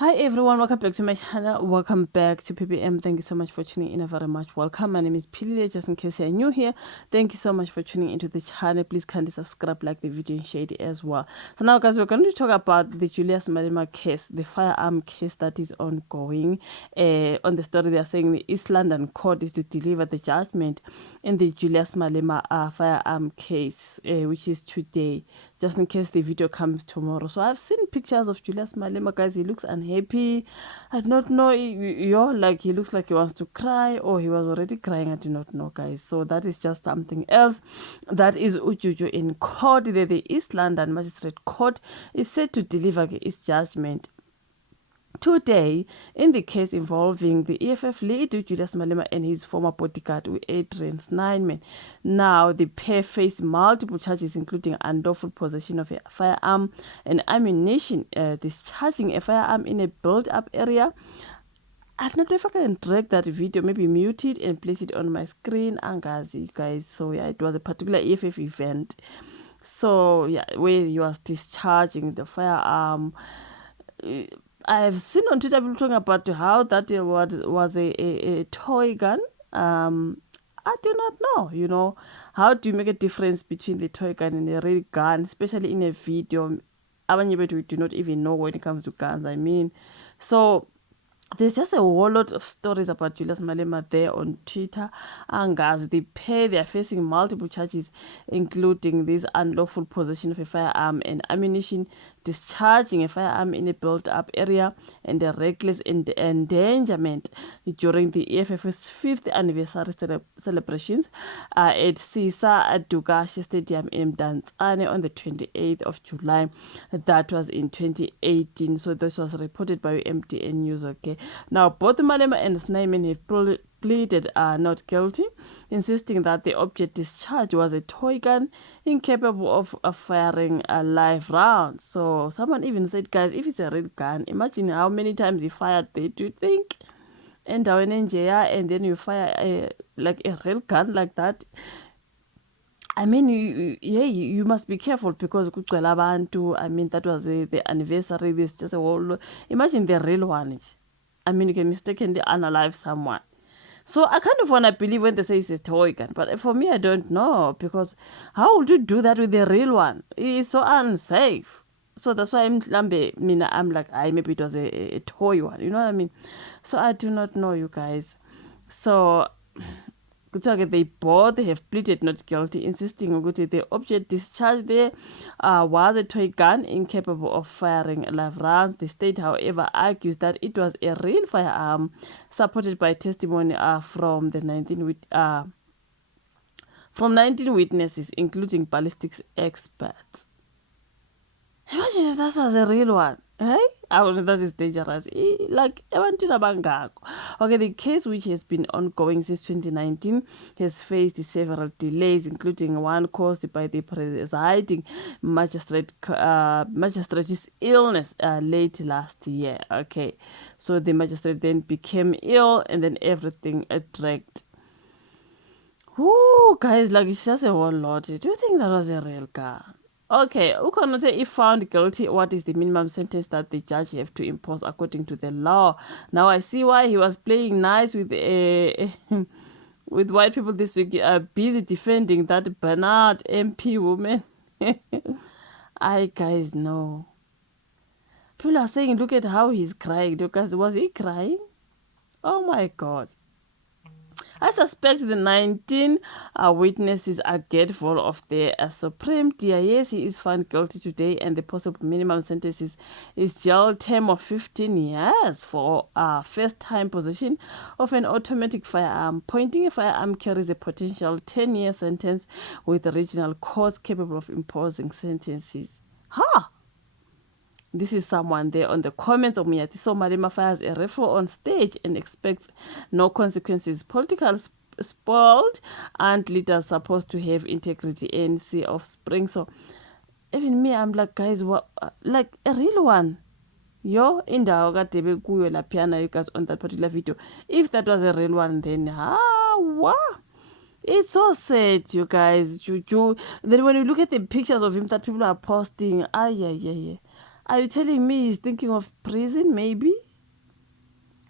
Hi everyone, welcome back to my channel. Welcome back to PPM. Thank you so much for tuning in. Very much welcome. My name is Pilile. Just in case you're new here, thank you so much for tuning into the channel. Please kindly subscribe, like the video, and share it as well. So now, guys, we're going to talk about the Julius Malema case, the firearm case that is ongoing. On the story, they are saying the East London court is to deliver the judgment in the Julius Malema firearm case, which is today, just in case the video comes tomorrow. So I've seen pictures of Julius Malema, guys. He looks unhappy. I do not know, like he looks like he wants to cry, or he was already crying. I do not know, guys. So that is just something else. That is Ujuju in court. The East London Magistrate Court is set to deliver its judgment today in the case involving the EFF leader Julius Malema and his former bodyguard Adrian Snyman. Now, the pair face multiple charges, including unlawful possession of a firearm and ammunition, discharging a firearm in a built-up area. I don't know if I can drag that video, maybe mute it and place it on my screen. Angazi, guys. So yeah, it was a particular EFF event. So yeah, where he was discharging the firearm. I've seen on Twitter people talking about how that was a toy gun. I do not know, how do you make a difference between the toy gun and a real gun, especially in a video? Abanye bethu we do not even know when it comes to guns, I mean. So there's just a whole lot of stories about Julius Malema there on Twitter. And as they are facing multiple charges, including this unlawful possession of a firearm and ammunition, discharging a firearm in a built-up area, and a reckless endangerment during the EFF's 5th anniversary celebrations at Sisa Adugashi Stadium in Mdantsane on the 28th of July. That was in 2018. So this was reported by MTN News. Okay. Now, both Malema and Snyman have pleaded not guilty, insisting that the object discharged was a toy gun incapable of firing live rounds. So someone even said, guys, if it's a real gun, imagine how many times he fired there. Do you think? And then you fire like a real gun like that. I mean, you must be careful because I mean, that was the anniversary. This just a whole. Imagine the real one. I mean, you can mistakenly unalive someone. So I kind of want to believe when they say it's a toy gun, but for me, I don't know, because how would you do that with the real one? It's so unsafe. So that's why I'm like, maybe it was a toy one. You know what I mean? So I do not know, you guys. So they both have pleaded not guilty, insisting that the object discharged there was a toy gun incapable of firing live rounds. The state, however, argues that it was a real firearm, supported by testimony from 19 witnesses, including ballistics experts. Imagine if that was a real one. Hey? That is dangerous. Like, okay, the case, which has been ongoing since 2019, has faced several delays, including one caused by the presiding magistrate's illness late last year. Okay, so the magistrate then became ill, and then everything dragged. Woo, guys, like, it's just a whole lot. Do you think that was a real gun? Okay, Ukonote, if found guilty, what is the minimum sentence that the judge have to impose according to the law? Now I see why he was playing nice with with white people this week. Busy defending that Bernard MP woman. I guys know. People are saying, look at how he's crying. Because was he crying? Oh my God. I suspect the 19 witnesses are grateful of the Supreme DIS. He is found guilty today, and the possible minimum sentence is jail term of 15 years for first-time possession of an automatic firearm. Pointing a firearm carries a potential 10-year sentence, with regional courts capable of imposing sentences. This is someone there on the comments of So Malema fires a rifle on stage and expects no consequences. Political spoiled, and leaders supposed to have integrity. ANC offspring. So even me, I'm like, guys, what? Like a real one. Yo, indawo kade bekuyo laphiyana, you guys, on that particular video. If that was a real one, then wow. It's so sad, you guys. Then when you look at the pictures of him that people are posting, yeah. Are you telling me he's thinking of prison, maybe?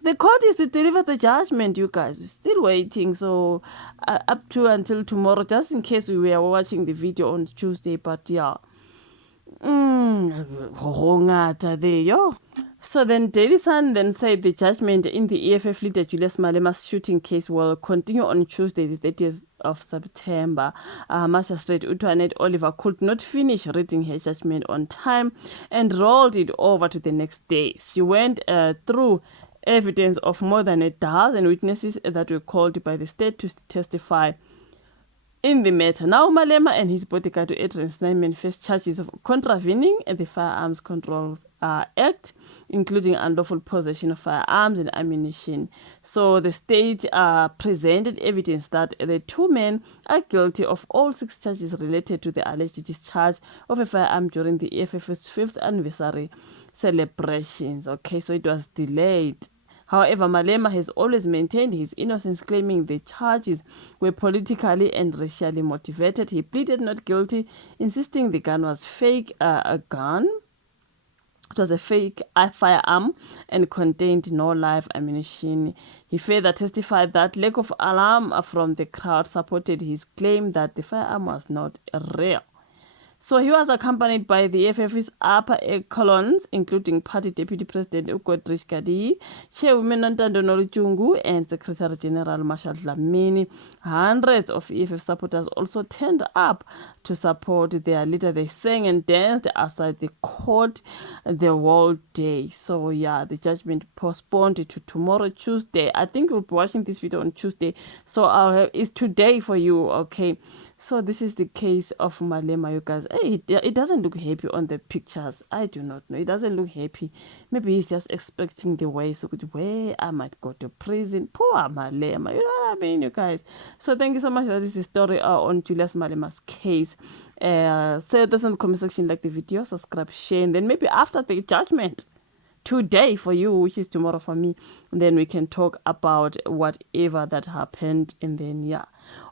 The court is to deliver the judgment, you guys. We're still waiting. So up to until tomorrow, just in case we were watching the video on Tuesday. But yeah. There, yo. So then Daily Sun then said the judgment in the EFF leader Julius Malema's shooting case will continue on Tuesday, the 30th of September. Magistrate Utuanet Oliver could not finish reading her judgment on time and rolled it over to the next day. She went through evidence of more than a dozen witnesses that were called by the state to testify in the matter. Now Malema and his bodyguard Adrian Snyman face charges of contravening the Firearms Controls Act, including unlawful possession of firearms and ammunition. So the state presented evidence that the two men are guilty of all 6 charges related to the alleged discharge of a firearm during the EFF's 5th anniversary celebrations. Okay, so it was delayed. However, Malema has always maintained his innocence, claiming the charges were politically and racially motivated. He pleaded not guilty, insisting the gun was fake a gun. It was a fake firearm and contained no live ammunition. He further testified that lack of alarm from the crowd supported his claim that the firearm was not real. So he was accompanied by the EFF's upper echelons, including Party Deputy President Ugodrish Kadi, Chairwoman Ntando Noluchungu, and Secretary General Marshall Dlamini. Hundreds of EFF supporters also turned up to support their leader. They sang and danced outside the court the whole day. So yeah, the judgment postponed to tomorrow, Tuesday. I think we'll be watching this video on Tuesday. So it's today for you, okay? So this is the case of Malema, you guys. Hey, it doesn't look happy on the pictures. I do not know. It doesn't look happy. Maybe he's just expecting the way. So where I might go to prison. Poor Malema. You know what I mean, you guys? So thank you so much. That is the story on Julius Malema's case. Say this in the comment section, like the video, subscribe, share, and then maybe after the judgment today for you, which is tomorrow for me, and then we can talk about whatever that happened, and then yeah,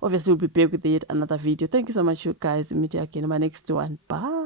obviously we'll be back with yet another video. Thank you so much, you guys. Meet you again in my next one. Bye.